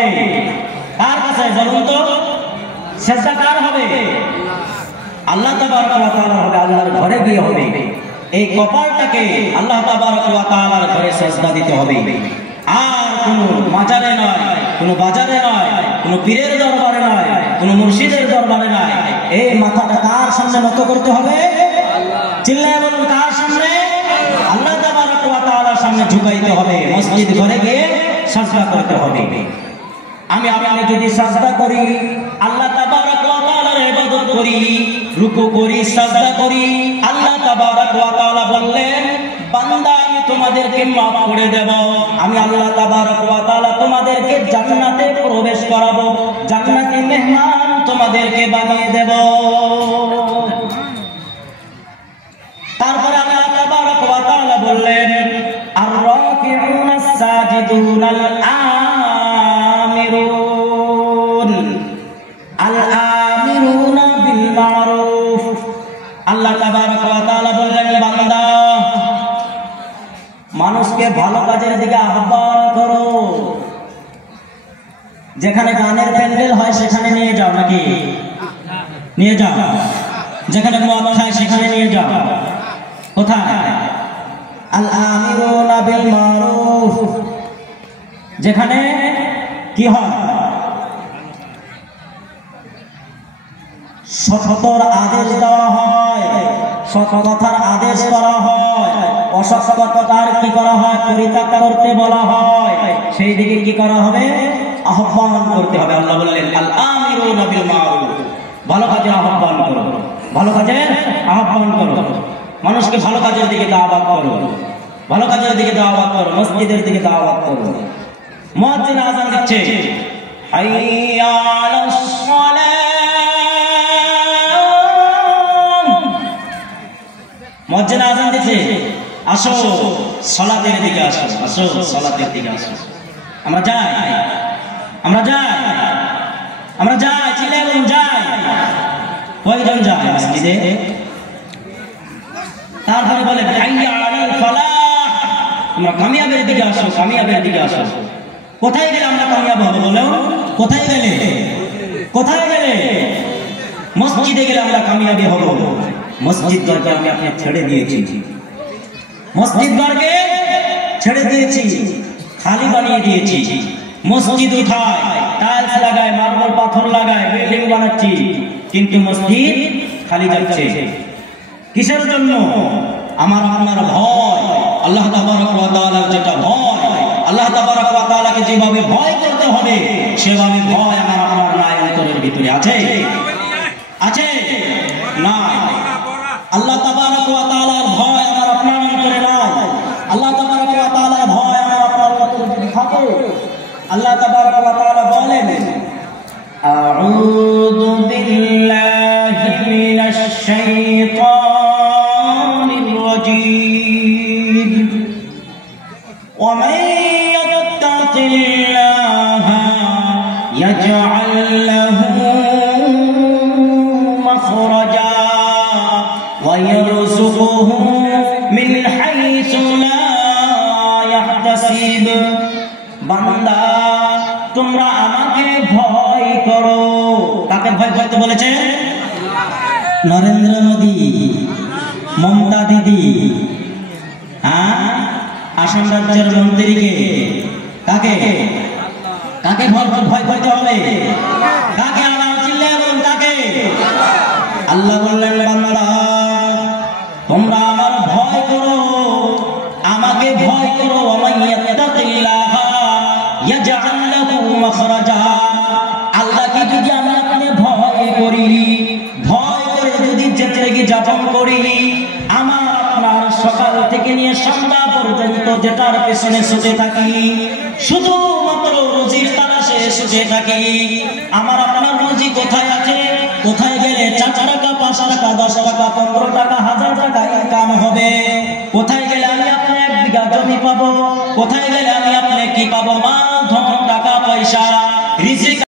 হবে কার কাছে বলুন তো? সেজদা কার হবে? আল্লাহ তাবারক ওয়া তাআলার হবে, আল্লাহর ঘরে গিয়ে হবে। এই কপালটাকে আল্লাহ তাবারক ওয়া তাআলার ঘরে সেজদা দিতে হবে, আর কোনো মাজারে নয়, কোনো বাজারে নয়, কোনো পীরের দরবারে নয়, কোনো মুর্শিদের দরবারে নয়। এই মাথাটা কার সামনে নত করতে হবে? চিল্লায় বলুন, কার সামনে? আল্লাহ তাবারক ওয়া তাআলার সামনে ঝুঁকাইতে হবে। মসজিদ ঘরে গিয়ে সাজদা করতে হবে। আমি আপনি যদি সাজদা করি, আল্লাহ তাবারক ওয়া তাআলার ইবাদত করি, রুকু করি, সাজদা করি, আল্লাহ তাবারক ওয়া তাআলা বললেন, বান্দা আমি তোমাদেরকে মাফ করে দেব। আমি আল্লাহ তাবারক ওয়া তাআলা তোমাদেরকে জান্নাতে প্রবেশ করাবো, জান্নাতে মেহমান তোমাদেরকে বানিয়ে দেব। তারপরে আল্লাহ তাবারক ওয়া তাআলা বললেন, আর রাকিউনাস সাজিদুনাল আমিরুন আল আমিরুনা বিল মারুফ। আল্লাহ তাবারক ওয়া তাআলা বললেন, বান্দা মানুষকে ভালো কাজের দিকে আহ্বান করো। যেখানে গানের প্যান্ডেল হয় সেখানে নিয়ে যাও, নাকি নিয়ে যাও। যেখানে মদ খায় সেখানে নিয়ে যাও। কোথায়? আল আমিরুনা বিল মারুফ। যেখানে কি হয়? সৎ আদেশ দেওয়া হয়, সৎ কথার আদেশ করা হয়, অসৎ কথার কি করা হয়? পরিত্যাগ করতে বলা হয়। সেই দিকে কি করা হবে? আহ্বান করতে হবে। আল্লাহ বললেন, আল আমিরুনা বিল মারুফ, ভালো কাজে আহ্বান করো, ভালো কাজে আহ্বান করো, মানুষকে ভালো কাজের দিকে দাওয়াত করো, ভালো কাজের দিকে দাওয়াত করো, মসজিদের দিকে দাওয়াত করো। মুয়াজ্জিন আযান দিচ্ছে, হাইয়া আলাস সালাহ। মুয়াজ্জিন আযান দিচ্ছে, আসো সালাতের দিকে আসো, আসো সালাতের দিকে আসো। আমরা যাই, আমরা যাই, আমরা যাই, চিল্লায় বলুন যাই। কয়জন যায় মসজিদে? তারপরে বলে, হাইয়া আলাল ফালাহ, আমরা কামিয়াবের দিকে আসো, কামিয়াবের দিকে আসো। কোথায় গেলে আমরা কামিয়াব হব বলো? কোথায় গেলে? কোথায় গেলে? মসজিদে গেলে আমরা কামিয়াবি হব। মসজিদ ঘরকে আমি আপনি ছেড়ে দিয়েছি, মসজিদ ঘরকে ছেড়ে দিয়েছি, খালি বানিয়ে দিয়েছি। মসজিদ উঠায়, টাইলস লাগায়, মার্বেল পাথর লাগায়, বিল্ডিং বানাচ্ছি, কিন্তু মসজিদ খালি যাচ্ছে। কিসের জন্য? আমার আপনার ভয়। আল্লাহ তাবারক ওয়া তাআলার যেটা ভয়, আল্লাহ তাবারক ওয়া তাআলাকে যেভাবে ভয় করতে হবে সেভাবে ভয় আমার আপনার নাই অন্তরের ভিতরে আছে? আছে না? আল্লাহ তাবারক ওয়া তাআলার ভয় আমার আপনার অন্তরে নাই। আল্লাহ তাবারক ওয়া তাআলার ভয় আমার আপনার অন্তরে যদি থাকে, আল্লাহ তাবারক ওয়া তাআলা বলেন, আউযু বিল্লাহি মিনাশ শাইতানির রাজীম। ওয়া মান ইয়াত্তাকিল্লাহা ইয়াজআল লাহু মাখরাজা ওয়া ইয়ারযুকুহু মিন হাইসু লা ইয়াহতাসিব। বান্দা তোমরা আমাকে ভয় করো। কাকে ভয় করতে বলেছে? নরেন্দ্র মোদী, মমতা দিদি, আসাম রাজ্যের মন্ত্রীকে। কাকে? কাকে ভয় করতে হবে? কাকে? আমার চিল্লায় বলুন কাকে? আল্লাহ বললেন, বান্দা তোমরা আমার ভয় করো, আমাকে ভয় করো। ওয়া মান ইয়াত্তাকিল্লাহা ইয়াজআল লাহু মাখরাজা। আল্লাহকে যদি আমি আপনি ভয় করি, ভয় করে যদি জিন্দেগি যাপন করি, আমার আপনার সকাল থেকে নিয়ে সন্ধ্যা পর্যন্ত যেটার পেছনে ছুটে থাকি, শুধুমাত্র রুজির তালাশে ছুটে থাকি, আমার আপনার রুজি কোথায় আছে, কোথায় গেলে 4 টাকা 5 টাকা 10